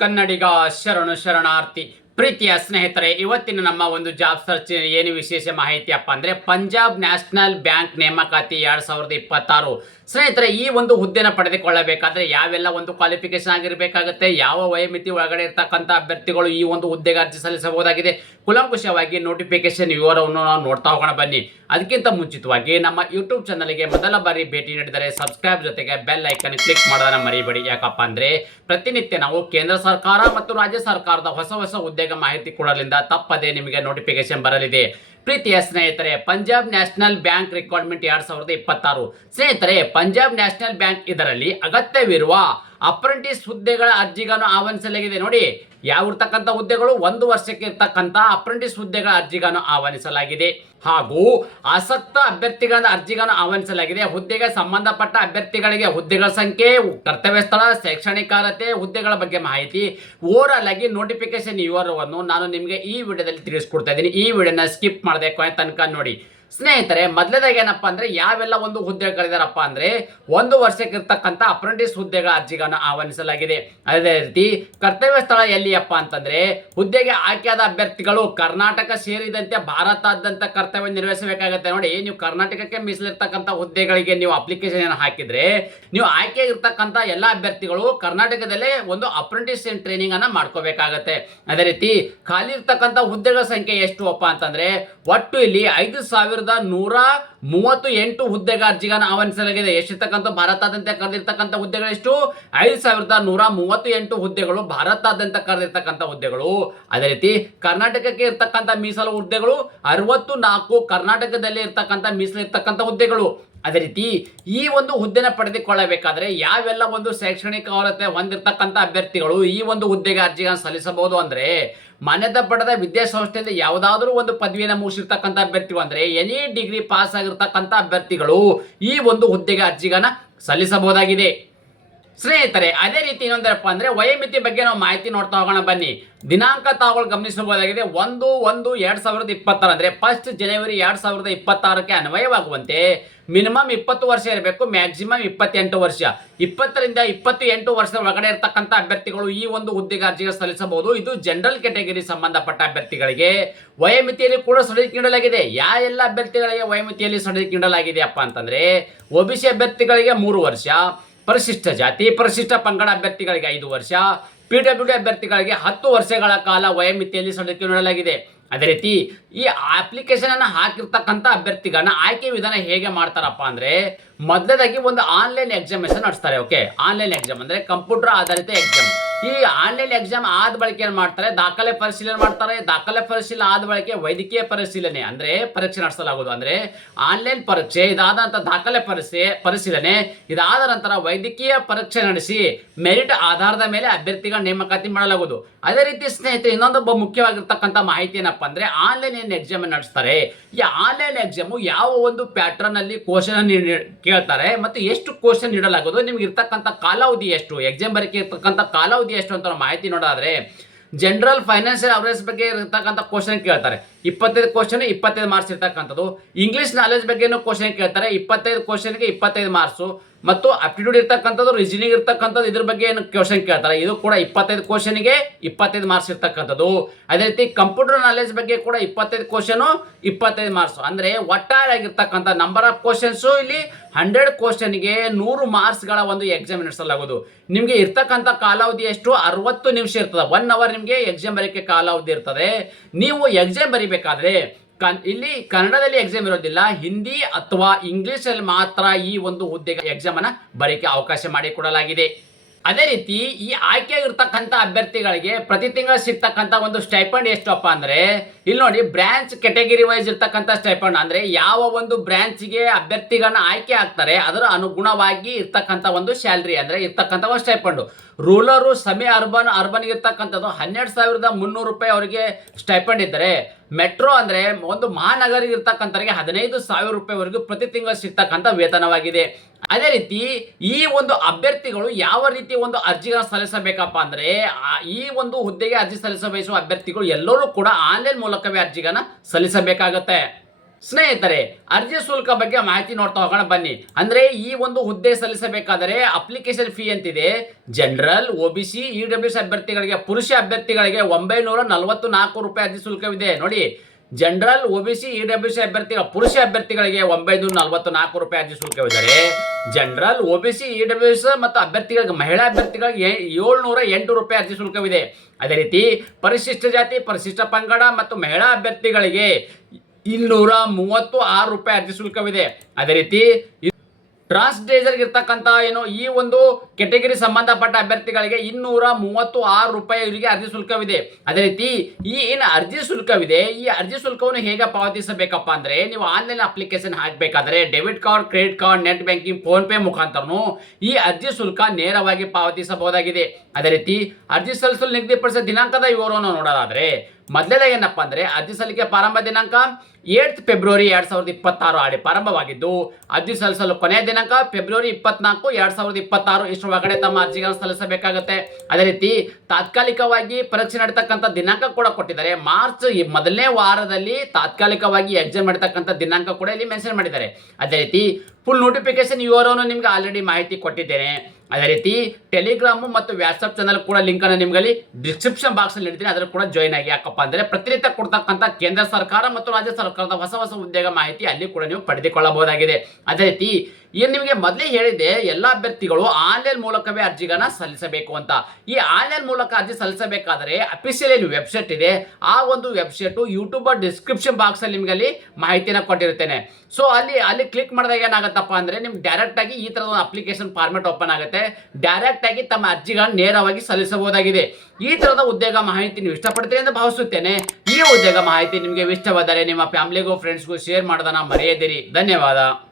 ಕನ್ನಡಿಗ ಶರಣು ಶರಣಾರ್ಥಿ. ಪ್ರೀತಿಯ ಸ್ನೇಹಿತರೆ, ಇವತ್ತಿನ ನಮ್ಮ ಒಂದು ಜಾಬ್ ಸರ್ಚ್ ಏನು ವಿಶೇಷ ಮಾಹಿತಿಯಪ್ಪ ಅಂದ್ರೆ ಪಂಜಾಬ್ ನ್ಯಾಷನಲ್ ಬ್ಯಾಂಕ್ ನೇಮಕಾತಿ 2026. ಸ್ನೇಹಿತರೆ, ಈ ಒಂದು ಹುದ್ದೆನ ಪಡೆದುಕೊಳ್ಳಬೇಕಾದ್ರೆ ಯಾವೆಲ್ಲ ಒಂದು ಕ್ವಾಲಿಫಿಕೇಶನ್ ಆಗಿರಬೇಕಾಗುತ್ತೆ, ಯಾವ ವಯೋಮಿತಿ ಒಳಗಡೆ ಇರ್ತಕ್ಕಂಥ ಅಭ್ಯರ್ಥಿಗಳು ಈ ಒಂದು ಹುದ್ದೆಗೆ ಅರ್ಜಿ ಸಲ್ಲಿಸಬಹುದಾಗಿದೆ, ಕುಲಂಕುಷವಾಗಿ ನೋಟಿಫಿಕೇಶನ್ ವಿವರವನ್ನು ನಾವು ನೋಡ್ತಾ ಹೋಗೋಣ ಬನ್ನಿ. ಅದಕ್ಕಿಂತ ಮುಂಚಿತವಾಗಿ ನಮ್ಮ ಯೂಟ್ಯೂಬ್ ಚಾನಲ್ಗೆ ಮೊದಲ ಬಾರಿ ಭೇಟಿ ನೀಡಿದರೆ ಸಬ್ಸ್ಕ್ರೈಬ್ ಜೊತೆಗೆ ಬೆಲ್ ಐಕನ್ ಕ್ಲಿಕ್ ಮಾಡೋದನ್ನ ಮರಿಬೇಡಿ. ಯಾಕಪ್ಪ ಅಂದ್ರೆ ಪ್ರತಿನಿತ್ಯ ನಾವು ಕೇಂದ್ರ ಸರ್ಕಾರ ಮತ್ತು ರಾಜ್ಯ ಸರ್ಕಾರದ ಹೊಸ ಹೊಸ ಹುದ್ದೆಗೆ ಮಾಹಿತಿ ಕೊಡಲಿಂದ ತಪ್ಪದೆ ನಿಮಗೆ ನೋಟಿಫಿಕೇಶನ್ ಬರಲಿದೆ. ಪ್ರೀತಿಯ ಸ್ನೇಹಿತರೆ, ಪಂಜಾಬ್ ನ್ಯಾಷನಲ್ ಬ್ಯಾಂಕ್ ರಿಕ್ವೈರ್ಮೆಂಟ್ 2026. ಸ್ನೇಹಿತರೆ, ಪಂಜಾಬ್ ನ್ಯಾಷನಲ್ ಬ್ಯಾಂಕ್ ಇದರಲ್ಲಿ ಅಗತ್ಯವಿರುವ ಅಪ್ರೆಂಟಿಸ್ ಹುದ್ದೆಗಳ ಅರ್ಜಿಗಳನ್ನು ಆಹ್ವಾನಿಸಲಾಗಿದೆ. ನೋಡಿ, ಯಾವ ಇರ್ತಕ್ಕಂಥ ಹುದ್ದೆಗಳು 1 ವರ್ಷಕ್ಕೆ ಇರ್ತಕ್ಕಂಥ ಅಪ್ರೆಂಟಿಸ್ ಹುದ್ದೆಗಳ ಅರ್ಜಿಗಳನ್ನು ಆಹ್ವಾನಿಸಲಾಗಿದೆ. ಹಾಗೂ ಆಸಕ್ತ ಅಭ್ಯರ್ಥಿಗಳ ಅರ್ಜಿಗಳನ್ನು ಆಹ್ವಾನಿಸಲಾಗಿದೆ. ಹುದ್ದೆಗೆ ಸಂಬಂಧಪಟ್ಟ ಅಭ್ಯರ್ಥಿಗಳಿಗೆ ಹುದ್ದೆಗಳ ಸಂಖ್ಯೆ, ಕರ್ತವ್ಯ ಸ್ಥಳ, ಶೈಕ್ಷಣಿಕ ಅರ್ಹತೆ, ಹುದ್ದೆಗಳ ಬಗ್ಗೆ ಮಾಹಿತಿ, ಓವರಾಲ್ ಆಗಿ ನೋಟಿಫಿಕೇಶನ್ ವಿವರವನ್ನು ನಾನು ನಿಮಗೆ ಈ ವಿಡಿಯೋದಲ್ಲಿ ತಿಳಿಸ್ಕೊಡ್ತಾ ಇದ್ದೀನಿ. ಈ ವಿಡಿಯೋನ ಸ್ಕಿಪ್ ಮಾಡದೆ ಕೊನೆ ತನಕ ನೋಡಿ. ಸ್ನೇಹಿತರೆ, ಮೊದಲನೇದಾಗಿ ಏನಪ್ಪ ಅಂದ್ರೆ ಯಾವೆಲ್ಲ ಒಂದು ಹುದ್ದೆಗಳಿದಾರಪ್ಪ ಅಂದ್ರೆ 1 ವರ್ಷಕ್ಕೆ ಇರ್ತಕ್ಕಂಥ ಅಪ್ರೆಂಟಿಸ್ ಹುದ್ದೆಗಳ ಅರ್ಜಿಗಳನ್ನು ಆಹ್ವಾನಿಸಲಾಗಿದೆ. ಅದೇ ರೀತಿ ಕರ್ತವ್ಯ ಸ್ಥಳ ಎಲ್ಲಿಯಪ್ಪ ಅಂತಂದ್ರೆ ಹುದ್ದೆಗೆ ಆಯ್ಕೆಯಾದ ಅಭ್ಯರ್ಥಿಗಳು ಕರ್ನಾಟಕ ಸೇರಿದಂತೆ ಭಾರತಾದ್ಯಂತ ಕರ್ತವ್ಯ ನಿರ್ವಹಿಸಬೇಕಾಗುತ್ತೆ. ನೋಡಿ, ನೀವು ಕರ್ನಾಟಕಕ್ಕೆ ಮೀಸಲಿರ್ತಕ್ಕಂಥ ಹುದ್ದೆಗಳಿಗೆ ನೀವು ಅಪ್ಲಿಕೇಶನ್ ಹಾಕಿದ್ರೆ ನೀವು ಆಯ್ಕೆ ಇರ್ತಕ್ಕಂಥ ಎಲ್ಲ ಅಭ್ಯರ್ಥಿಗಳು ಕರ್ನಾಟಕದಲ್ಲೇ ಒಂದು ಅಪ್ರೆಂಟಿಸ್ ಟ್ರೈನಿಂಗ್ ಅನ್ನ ಮಾಡ್ಕೋಬೇಕಾಗತ್ತೆ. ಅದೇ ರೀತಿ ಖಾಲಿ ಇರ್ತಕ್ಕಂಥ ಹುದ್ದೆಗಳ ಸಂಖ್ಯೆ ಎಷ್ಟು ಅಪ್ಪ ಅಂತಂದ್ರೆ ಒಟ್ಟು ಇಲ್ಲಿ 5138 ಹುದ್ದೆಗಳ ಅರ್ಜಿಗಳನ್ನು ಆಹ್ವಾನಿಸಲಾಗಿದೆ. ಎಷ್ಟಿರ್ತಕ್ಕಂಥ ಭಾರತಾದ್ಯಂತ ಕರೆದಿರ್ತಕ್ಕಂಥ ಹುದ್ದೆಗಳು ಎಷ್ಟು? 5138 ಹುದ್ದೆಗಳು ಭಾರತಾದ್ಯಂತ ಕರೆದಿರ್ತಕ್ಕಂಥ ಹುದ್ದೆಗಳು. ಅದೇ ರೀತಿ ಕರ್ನಾಟಕಕ್ಕೆ ಇರ್ತಕ್ಕಂಥ ಮೀಸಲು ಹುದ್ದೆಗಳು 64 ಕರ್ನಾಟಕದಲ್ಲಿ ಇರ್ತಕ್ಕಂಥ ಮೀಸಲು ಇರ್ತಕ್ಕಂಥ ಹುದ್ದೆಗಳು. ಅದೇ ರೀತಿ ಈ ಒಂದು ಹುದ್ದೆನ ಪಡೆದುಕೊಳ್ಳಬೇಕಾದ್ರೆ ಯಾವೆಲ್ಲ ಒಂದು ಶೈಕ್ಷಣಿಕ ಅರ್ಹತೆ ಹೊಂದಿರತಕ್ಕಂಥ ಅಭ್ಯರ್ಥಿಗಳು ಈ ಒಂದು ಹುದ್ದೆಗೆ ಅರ್ಜಿಗಳನ್ನು ಸಲ್ಲಿಸಬಹುದು ಅಂದ್ರೆ ಮಾನ್ಯತೆ ಪಡೆದ ವಿದ್ಯಾಸಂಸ್ಥೆಯಿಂದ ಯಾವುದಾದ್ರೂ ಒಂದು ಪದವಿಯನ್ನು ಮುಗಿಸಿರ್ತಕ್ಕಂಥ ಅಭ್ಯರ್ಥಿಗಳು ಅಂದ್ರೆ ಎನಿ ಡಿಗ್ರಿ ಪಾಸ್ ಆಗಿರ್ತಕ್ಕಂಥ ಅಭ್ಯರ್ಥಿಗಳು ಈ ಒಂದು ಹುದ್ದೆಗೆ ಅರ್ಜಿಗಳನ್ನ ಸಲ್ಲಿಸಬಹುದಾಗಿದೆ. ಸ್ನೇಹಿತರೆ, ಅದೇ ರೀತಿ ಇನ್ನೊಂದಪ್ಪ ಅಂದ್ರೆ ವಯೋಮಿತಿ ಬಗ್ಗೆ ನಾವು ಮಾಹಿತಿ ನೋಡ್ತಾ ಹೋಗೋಣ ಬನ್ನಿ. ದಿನಾಂಕ ತಾವುಗಳು ಗಮನಿಸಬಹುದಾಗಿದೆ. 1/1/2026 ಅಂದ್ರೆ 1 ಜನವರಿ 2026ಕ್ಕೆ ಅನ್ವಯವಾಗುವಂತೆ ಮಿನಿಮಮ್ 20 ವರ್ಷ ಇರಬೇಕು, ಮ್ಯಾಕ್ಸಿಮಮ್ 28 ವರ್ಷ. 20 ರಿಂದ 28 ವರ್ಷದ ಒಳಗಡೆ ಇರತಕ್ಕಂಥ ಅಭ್ಯರ್ಥಿಗಳು ಈ ಒಂದು ಹುದ್ದೆಗೆ ಅರ್ಜಿಗೆ ಸಲ್ಲಿಸಬಹುದು. ಇದು ಜನರಲ್ ಕ್ಯಾಟಗರಿ ಸಂಬಂಧಪಟ್ಟ ಅಭ್ಯರ್ಥಿಗಳಿಗೆ. ವಯೋಮಿತಿಯಲ್ಲಿ ಕೂಡ ಸಡಿಲಿಕೆ ನೀಡಲಾಗಿದೆ. ಎಲ್ಲ ಅಭ್ಯರ್ಥಿಗಳಿಗೆ ವಯೋಮಿತಿಯಲ್ಲಿ ಸಡಿಲಿಕೆ ನೀಡಲಾಗಿದೆ ಅಪ್ಪ ಅಂತಂದ್ರೆ OBC ಅಭ್ಯರ್ಥಿಗಳಿಗೆ 3 ವರ್ಷ, ಪರಿಶಿಷ್ಟ ಜಾತಿ ಪರಿಶಿಷ್ಟ ಪಂಗಡ ಅಭ್ಯರ್ಥಿಗಳಿಗೆ 5 ವರ್ಷ, PWD ಅಭ್ಯರ್ಥಿಗಳಿಗೆ 10 ವರ್ಷಗಳ ಕಾಲ ವಯೋಮಿತಿಯಲ್ಲಿ ಸಡಿಲಿಕೆ ನೀಡಲಾಗಿದೆ. ಅದೇ ರೀತಿ ಈ ಅಪ್ಲಿಕೇಶನ್ ಅನ್ನು ಹಾಕಿರ್ತಕ್ಕಂಥ ಅಭ್ಯರ್ಥಿಗಳನ್ನ ಆಯ್ಕೆ ವಿಧಾನ ಹೇಗೆ ಮಾಡ್ತಾರಪ್ಪ ಅಂದ್ರೆ ಮೊದಲದಾಗಿ ಒಂದು ಆನ್ಲೈನ್ ಎಕ್ಸಾಮಿನೇಷನ್ ನಡೆಸ್ತಾರೆ. ಓಕೆ, ಆನ್ಲೈನ್ ಎಕ್ಸಾಮ್ ಅಂದ್ರೆ ಕಂಪ್ಯೂಟರ್ ಆಧಾರಿತ ಎಕ್ಸಾಮ್. ಈ ಆನ್ಲೈನ್ ಎಕ್ಸಾಮ್ ಆದ ಬಳಿಕ ಏನ್ ಮಾಡ್ತಾರೆ, ದಾಖಲೆ ಪರಿಶೀಲನೆ ಮಾಡ್ತಾರೆ. ದಾಖಲೆ ಪರಿಶೀಲನೆ ಆದ ಬಳಿಕ ವೈದ್ಯಕೀಯ ಪರಿಶೀಲನೆ ಅಂದ್ರೆ ಪರೀಕ್ಷೆ ನಡೆಸಲಾಗುವುದು. ಅಂದ್ರೆ ಆನ್ಲೈನ್ ಪರೀಕ್ಷೆ ಇದಾದ ನಂತರ ದಾಖಲೆ ಪರಿಶೀಲನೆ ಇದಾದ ನಂತರ ವೈದ್ಯಕೀಯ ಪರೀಕ್ಷೆ ನಡೆಸಿ ಮೆರಿಟ್ ಆಧಾರದ ಮೇಲೆ ಅಭ್ಯರ್ಥಿಗಳ ನೇಮಕಾತಿ ಮಾಡಲಾಗುವುದು. ಅದೇ ರೀತಿ ಸ್ನೇಹಿತರೆ, ಇನ್ನೊಂದು ಮುಖ್ಯವಾಗಿರ್ತಕ್ಕಂಥ ಮಾಹಿತಿ ಏನಪ್ಪ ಅಂದ್ರೆ ಆನ್ಲೈನ್ ಏನು ಎಕ್ಸಾಮ್ ನಡೆಸ್ತಾರೆ, ಈ ಆನ್ಲೈನ್ ಎಕ್ಸಾಮ್ ಯಾವ ಒಂದು ಪ್ಯಾಟರ್ನ್ ಅಲ್ಲಿ ಕ್ವಶನ್ ಕೇಳ್ತಾರೆ ಮತ್ತು ಎಷ್ಟು ಕ್ವಶನ್ ನೀಡಲಾಗುವುದು, ನಿಮ್ಗೆ ಇರ್ತಕ್ಕಂಥ ಕಾಲಾವಧಿ ಎಷ್ಟು, ಎಕ್ಸಾಮ್ ಬರೀಕೆ ಇರ್ತಕ್ಕಂಥ ಕಾಲಾವಧಿ ಎಷ್ಟು ಅಂತ ಮಾಹಿತಿ ನೋಡೋದಾದ್ರೆ ಜನರಲ್ ಫೈನಾನ್ಷಿಯಲ್ ಅವರೇಜ್ ಬಗ್ಗೆ ಇರತಕ್ಕಂಥ ಕ್ವಶನ್ ಕೇಳ್ತಾರೆ. 25 ಕ್ವಶನ್ 25 ಮಾರ್ಕ್ಸ್ ಇರ್ತಕ್ಕಂಥದ್ದು. ಇಂಗ್ಲಿಷ್ ನಾಲೆಜ್ ಬಗ್ಗೆ ಕ್ವಶನ್ ಕೇಳ್ತಾರೆ. 25 ಕ್ವಶನ್ಗೆ 25 ಮಾರ್ಕ್ಸು. ಮತ್ತು ಅಪ್ಟಿಟ್ಯೂಡ್ ಇರ್ತಕ್ಕಂಥದ್ದು, ರೀಸನಿಂಗ್ ಇರ್ತಕ್ಕಂಥದ್ದು, ಇದ್ರ ಬಗ್ಗೆ ಏನು ಕ್ವಶನ್ ಕೇಳ್ತಾರೆ. ಇದು ಕೂಡ 25 ಕ್ವಶನ್ಗೆ 25 ಮಾರ್ಕ್ಸ್ ಇರ್ತಕ್ಕಂಥದ್ದು. ಅದೇ ರೀತಿ ಕಂಪ್ಯೂಟರ್ ನಾಲೆಜ್ ಬಗ್ಗೆ ಕೂಡ 25 ಕ್ವಶನ್ 25 ಮಾರ್ಕ್ಸ್. ಅಂದ್ರೆ ಒಟ್ಟಾರೆಯಾಗಿರ್ತಕ್ಕಂಥ ನಂಬರ್ ಆಫ್ ಕ್ವಶನ್ಸು ಇಲ್ಲಿ 100 ಕ್ವಶನ್ಗೆ 100 ಮಾರ್ಕ್ಸ್ಗಳ ಒಂದು ಎಕ್ಸಾಮ್ ನಡೆಸಲಾಗುವುದು. ನಿಮಗೆ ಇರ್ತಕ್ಕಂಥ ಕಾಲಾವಧಿ ಎಷ್ಟು? 60 ನಿಮಿಷ ಇರ್ತದೆ. 1 ಅವರ್ ನಿಮಗೆ ಎಕ್ಸಾಮ್ ಬರೀಕೆ ಕಾಲಾವಧಿ ಇರ್ತದೆ. ನೀವು ಎಕ್ಸಾಮ್ ಬರೀಬೇಕಾದ್ರೆ ಇಲ್ಲಿ ಕನ್ನಡದಲ್ಲಿ ಎಕ್ಸಾಮ್ ಇರೋದಿಲ್ಲ, ಹಿಂದಿ ಅಥವಾ ಇಂಗ್ಲಿಷ್ ಅಲ್ಲಿ ಮಾತ್ರ ಈ ಒಂದು ಹುದ್ದೆಗೆ ಎಕ್ಸಾಮ್ ಅನ್ನ ಬರೀಕೆ ಅವಕಾಶ ಮಾಡಿಕೊಡಲಾಗಿದೆ. ಅದೇ ರೀತಿ ಈ ಆಯ್ಕೆಯಾಗಿರ್ತಕ್ಕಂಥ ಅಭ್ಯರ್ಥಿಗಳಿಗೆ ಪ್ರತಿ ತಿಂಗಳು ಸಿಗ್ತಕ್ಕಂಥ ಒಂದು ಸ್ಟೈಪಂಡ್ ಎಷ್ಟಪ್ಪ ಅಂದ್ರೆ ಇಲ್ಲಿ ನೋಡಿ, ಬ್ರಾಂಚ್ ಕ್ಯಾಟಗರಿ ವೈಸ್ ಇರ್ತಕ್ಕಂಥ ಸ್ಟೈಪಂಡ್ ಅಂದ್ರೆ ಯಾವ ಒಂದು ಬ್ರಾಂಚ್ಗೆ ಅಭ್ಯರ್ಥಿಗಳನ್ನ ಆಯ್ಕೆ ಆಗ್ತಾರೆ ಅದರ ಅನುಗುಣವಾಗಿ ಇರ್ತಕ್ಕಂಥ ಒಂದು ಸ್ಯಾಲ್ರಿ ಅಂದ್ರೆ ಇರ್ತಕ್ಕಂಥ ಒಂದು ಸ್ಟೈಪಂಡ್. ರೂರಲ್, ಸೆಮಿ ಅರ್ಬನ್ ಇರ್ತಕ್ಕಂಥದ್ದು 12,300 ರೂಪಾಯಿ ಅವರಿಗೆ ಸ್ಟೈಪಂಡ್ ಇದ್ದರೆ, ಮೆಟ್ರೋ ಅಂದ್ರೆ ಒಂದು ಮಹಾನಗರ ಇರ್ತಕ್ಕಂಥವರಿಗೆ 15,000 ರೂಪಾಯಿವರೆಗೂ ಪ್ರತಿ ತಿಂಗಳು ಸಿಗ್ತಕ್ಕಂಥ ವೇತನವಾಗಿದೆ. ಅದೇ ರೀತಿ ಈ ಒಂದು ಅಭ್ಯರ್ಥಿಗಳು ಯಾವ ರೀತಿ ಒಂದು ಅರ್ಜಿಗಳನ್ನು ಸಲ್ಲಿಸಬೇಕಪ್ಪ ಅಂದ್ರೆ ಈ ಒಂದು ಹುದ್ದೆಗೆ ಅರ್ಜಿ ಸಲ್ಲಿಸ ಬಯಸುವ ಅಭ್ಯರ್ಥಿಗಳು ಎಲ್ಲರೂ ಕೂಡ ಆನ್ಲೈನ್ ಮೂಲಕವೇ ಅರ್ಜಿಗಳನ್ನ ಸಲ್ಲಿಸಬೇಕಾಗತ್ತೆ. ಸ್ನೇಹಿತರೆ, ಅರ್ಜಿ ಶುಲ್ಕ ಬಗ್ಗೆ ಮಾಹಿತಿ ನೋಡ್ತಾ ಹೋಗೋಣ ಬನ್ನಿ. ಅಂದ್ರೆ ಈ ಒಂದು ಹುದ್ದೆ ಸಲ್ಲಿಸಬೇಕಾದರೆ ಅಪ್ಲಿಕೇಶನ್ ಫೀ ಅಂತಿದೆ. ಜನರಲ್, ಒಬಿಸಿ, ಇಡಬ್ಲ್ಯೂಎಸ್ ಅಭ್ಯರ್ಥಿಗಳಿಗೆ, ಪುರುಷ ಅಭ್ಯರ್ಥಿಗಳಿಗೆ 944 ರೂಪಾಯಿ ಅರ್ಜಿ ಶುಲ್ಕವಿದೆ. ನೋಡಿ, ಜನರಲ್, ಒಬಿಸಿ, ಇಡಬ್ಲ್ಯೂಎಸ್ ಅಭ್ಯರ್ಥಿಗಳ ಪುರುಷ ಅಭ್ಯರ್ಥಿಗಳಿಗೆ 944 ರೂಪಾಯಿ ಅರ್ಜಿ ಶುಲ್ಕವಿದ್ದರೆ, ಜನರಲ್, ಒಬಿಸಿ, ಇಡಬ್ಲ್ಯೂಎಸ್ ಮತ್ತು ಅಭ್ಯರ್ಥಿಗಳಿಗೆ, ಮಹಿಳಾ ಅಭ್ಯರ್ಥಿಗಳಿಗೆ 708 ರೂಪಾಯಿ ಅರ್ಜಿ ಶುಲ್ಕವಿದೆ. ಅದೇ ರೀತಿ ಪರಿಶಿಷ್ಟ ಜಾತಿ, ಪರಿಶಿಷ್ಟ ಪಂಗಡ ಮತ್ತು ಮಹಿಳಾ ಅಭ್ಯರ್ಥಿಗಳಿಗೆ 236 ರೂಪಾಯಿ ಅರ್ಜಿ ಶುಲ್ಕವಿದೆ. ಅದೇ ರೀತಿ ಟ್ರಾನ್ಸ್ಜೆಂಡರ್ ಇರ್ತಕ್ಕಂಥ ಈ ಒಂದು ಕೆಟಗರಿ ಸಂಬಂಧಪಟ್ಟ ಅಭ್ಯರ್ಥಿಗಳಿಗೆ 236 ರೂಪಾಯಿ ಇವರಿಗೆ ಅರ್ಜಿ ಶುಲ್ಕವಿದೆ. ಅದೇ ರೀತಿ ಈ ಏನು ಅರ್ಜಿ ಶುಲ್ಕವಿದೆ, ಈ ಅರ್ಜಿ ಶುಲ್ಕವನ್ನು ಹೇಗೆ ಪಾವತಿಸಬೇಕಪ್ಪ ಅಂದ್ರೆ, ನೀವು ಆನ್ಲೈನ್ ಅಪ್ಲಿಕೇಶನ್ ಹಾಕಬೇಕಾದ್ರೆ debit card, credit card, net banking, PhonePe ಮುಖಾಂತರನು ಈ ಅರ್ಜಿ ಶುಲ್ಕ ನೇರವಾಗಿ ಪಾವತಿಸಬಹುದಾಗಿದೆ. ಅದೇ ರೀತಿ ಅರ್ಜಿ ಸಲ್ಲಿಸಲು ನಿಗದಿಪಡಿಸಿದ ದಿನಾಂಕದ ವಿವರವನ್ನು ನೋಡೋದಾದ್ರೆ, ಮೊದಲನೇ ಏನಪ್ಪಾ ಅಂದ್ರೆ, ಅರ್ಜಿ ಸಲ್ಲಿಕೆ ಪ್ರಾರಂಭ ದಿನಾಂಕ 8 ಫೆಬ್ರವರಿ 2026 ಆಡಿ ಪ್ರಾರಂಭವಾಗಿದ್ದು, ಅರ್ಜಿ ಸಲ್ಲಿಸಲು ಕೊನೆಯ ದಿನಾಂಕ ಫೆಬ್ರವರಿ 24, 2026 ಇಷ್ಟರ ಒಳಗಡೆ ತಮ್ಮ ಅರ್ಜಿಗಳನ್ನು ಸಲ್ಲಿಸಬೇಕಾಗುತ್ತೆ. ಅದೇ ರೀತಿ ತಾತ್ಕಾಲಿಕವಾಗಿ ಪರೀಕ್ಷೆ ನಡೀತಕ್ಕಂಥ ದಿನಾಂಕ ಕೂಡ ಕೊಟ್ಟಿದ್ದಾರೆ. ಮಾರ್ಚ್ ಮೊದಲನೇ ವಾರದಲ್ಲಿ ತಾತ್ಕಾಲಿಕವಾಗಿ ಎಕ್ಸಾಮ್ ನಡೀತಕ್ಕಂಥ ದಿನಾಂಕ ಕೂಡ ಇಲ್ಲಿ ಮೆನ್ಷನ್ ಮಾಡಿದ್ದಾರೆ. ಅದೇ ರೀತಿ ಫುಲ್ ನೋಟಿಫಿಕೇಶನ್ ವಿವರವನ್ನು ನಿಮ್ಗೆ ಆಲ್ರೆಡಿ ಮಾಹಿತಿ ಕೊಟ್ಟಿದ್ದೇನೆ. ಅದೇ ರೀತಿ ಟೆಲಿಗ್ರಾಮ್ ಮತ್ತು ವಾಟ್ಸ್ಆಪ್ ಚಾನಲ್ ಕೂಡ ಲಿಂಕ್ ಅನ್ನು ನಿಮಗೆ ಡಿಸ್ಕ್ರಿಪ್ಷನ್ ಬಾಕ್ಸ್ ಅಲ್ಲಿ ನೀಡ್ತೀನಿ, ಅದನ್ನು ಕೂಡ ಜಾಯ್ನ್ ಆಗಿ. ಯಾಕಪ್ಪ ಅಂದ್ರೆ ಪ್ರತಿನಿತ್ಯ ಕೊಡ್ತಕ್ಕಂಥ ಕೇಂದ್ರ ಸರ್ಕಾರ ಮತ್ತು ರಾಜ್ಯ ಸರ್ಕಾರದ ಹೊಸ ಹೊಸ ಉದ್ಯೋಗ ಮಾಹಿತಿ ಅಲ್ಲಿ ಕೂಡ ನೀವು ಪಡೆದುಕೊಳ್ಳಬಹುದಾಗಿದೆ. ಅದೇ ರೀತಿ ಏನು ನಿಮಗೆ ಮೊದಲೇ ಹೇಳಿದೆ, ಎಲ್ಲ ಅಭ್ಯರ್ಥಿಗಳು ಆನ್ಲೈನ್ ಮೂಲಕವೇ ಅರ್ಜಿಗಳನ್ನ ಸಲ್ಲಿಸಬೇಕು ಅಂತ. ಈ ಆನ್ಲೈನ್ ಮೂಲಕ ಅರ್ಜಿ ಸಲ್ಲಿಸಬೇಕಾದರೆ ಅಫಿಷಿಯಲ್ ಏನು ವೆಬ್ಸೈಟ್ ಇದೆ, ಆ ಒಂದು ವೆಬ್ಸೈಟ್ ಯೂಟ್ಯೂಬ್ ಡಿಸ್ಕ್ರಿಪ್ಷನ್ ಬಾಕ್ಸ್ ಅಲ್ಲಿ ನಿಮಗೆ ಅಲ್ಲಿ ಮಾಹಿತಿನ ಕೊಟ್ಟಿರ್ತೇನೆ. ಸೊ ಅಲ್ಲಿ ಕ್ಲಿಕ್ ಮಾಡಿದಾಗ ಏನಾಗುತ್ತಪ್ಪ ಅಂದ್ರೆ, ನಿಮ್ಗೆ ಡೈರೆಕ್ಟ್ ಆಗಿ ಈ ತರದ ಅಪ್ಲಿಕೇಶನ್ ಫಾರ್ಮೆಟ್ ಓಪನ್ ಆಗುತ್ತೆ. ಡೈರೆಕ್ಟ್ ಆಗಿ ತಮ್ಮ ಅರ್ಜಿಗಳನ್ನು ನೇರವಾಗಿ ಸಲ್ಲಿಸಬಹುದಾಗಿದೆ. ಈ ತರದ ಉದ್ಯೋಗ ಮಾಹಿತಿ ನೀವು ಇಷ್ಟಪಡ್ತೀರಿ ಎಂದು ಭಾವಿಸುತ್ತೇನೆ. ಈ ಉದ್ಯೋಗ ಮಾಹಿತಿ ನಿಮಗೆ ಇಷ್ಟವಾದರೆ ನಿಮ್ಮ ಫ್ಯಾಮಿಲಿಗೂ ಫ್ರೆಂಡ್ಸ್ಗೂ ಶೇರ್ ಮಾಡೋದನ್ನ ಮರೆಯದಿರಿ. ಧನ್ಯವಾದ.